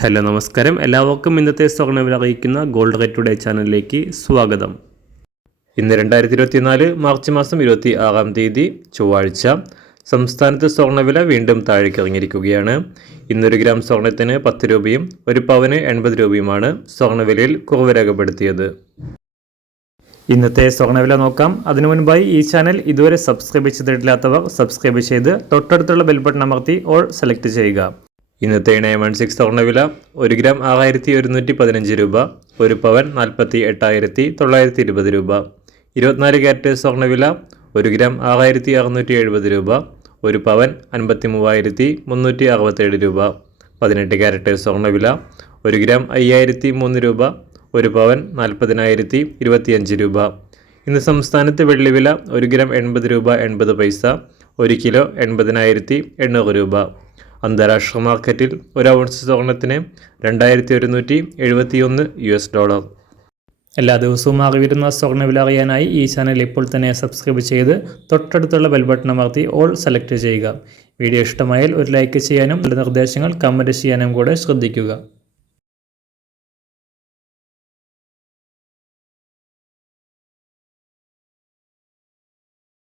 Hello നമസ്കാരം, എല്ലാവർക്കും ഇന്നത്തെ സ്വർണ്ണവില അറിയിക്കുന്ന ഗോൾഡ് റേറ്റ് ടുഡേ ചാനലിലേക്ക് സ്വാഗതം. ഇന്ന് 2024 മാർച്ച് മാസം 26-ാം തീയതി ചൊവ്വാഴ്ച. സംസ്ഥാനത്ത് സ്വർണ്ണവില വീണ്ടും താഴേക്കിറങ്ങിയിരിക്കുകയാണ്. ഇന്നൊരു ഗ്രാം സ്വർണ്ണത്തിന് 10 രൂപയും ഒരു പവന് 80 രൂപയുമാണ് സ്വർണ്ണവിലയിൽ കുറവ് രേഖപ്പെടുത്തിയത്. ഇന്നത്തെ സ്വർണ്ണവില നോക്കാം. അതിനു മുൻപായി ഈ ചാനൽ ഇതുവരെ സബ്സ്ക്രൈബ് ചെയ്തിട്ടില്ലാത്തവർ സബ്സ്ക്രൈബ് ചെയ്ത് തൊട്ടടുത്തുള്ള ബെൽ ബട്ടൺ അമർത്തി ഓൾ സെലക്ട് ചെയ്യുക. ഇന്നത്തെ 916 സ്വർണ്ണവില 1 ഗ്രാം 6115 രൂപ, ഒരു പവൻ 48,920 രൂപ. 24 ക്യാരറ്റ് സ്വർണ്ണവില 1 ഗ്രാം 6670 രൂപ, ഒരു പവൻ 53,367 രൂപ. 18 ക്യാരറ്റ് സ്വർണ്ണവില 1 ഗ്രാം 5003 രൂപ, ഒരു പവൻ 40,025 രൂപ. ഇന്ന് സംസ്ഥാനത്ത് വെള്ളിവില 1 ഗ്രാം 80 രൂപ 80 പൈസ, 1 കിലോ 80,800 രൂപ. അന്താരാഷ്ട്ര മാർക്കറ്റിൽ ഒരു ഔൺസ് സ്വർണ്ണത്തിന് 2171 US$. എല്ലാ ദിവസവും അറിവിരുന്ന സ്വർണ്ണവില അറിയാനായി ഈ ചാനൽ ഇപ്പോൾ തന്നെ സബ്സ്ക്രൈബ് ചെയ്ത് തൊട്ടടുത്തുള്ള ബെൽ ബട്ടൺ അമർത്തി ഓൾ സെലക്ട് ചെയ്യുക. വീഡിയോ ഇഷ്ടമായാൽ ഒരു ലൈക്ക് ചെയ്യാനും നല്ല നിർദ്ദേശങ്ങൾ കമൻറ്റ് ചെയ്യാനും കൂടെ ശ്രദ്ധിക്കുക.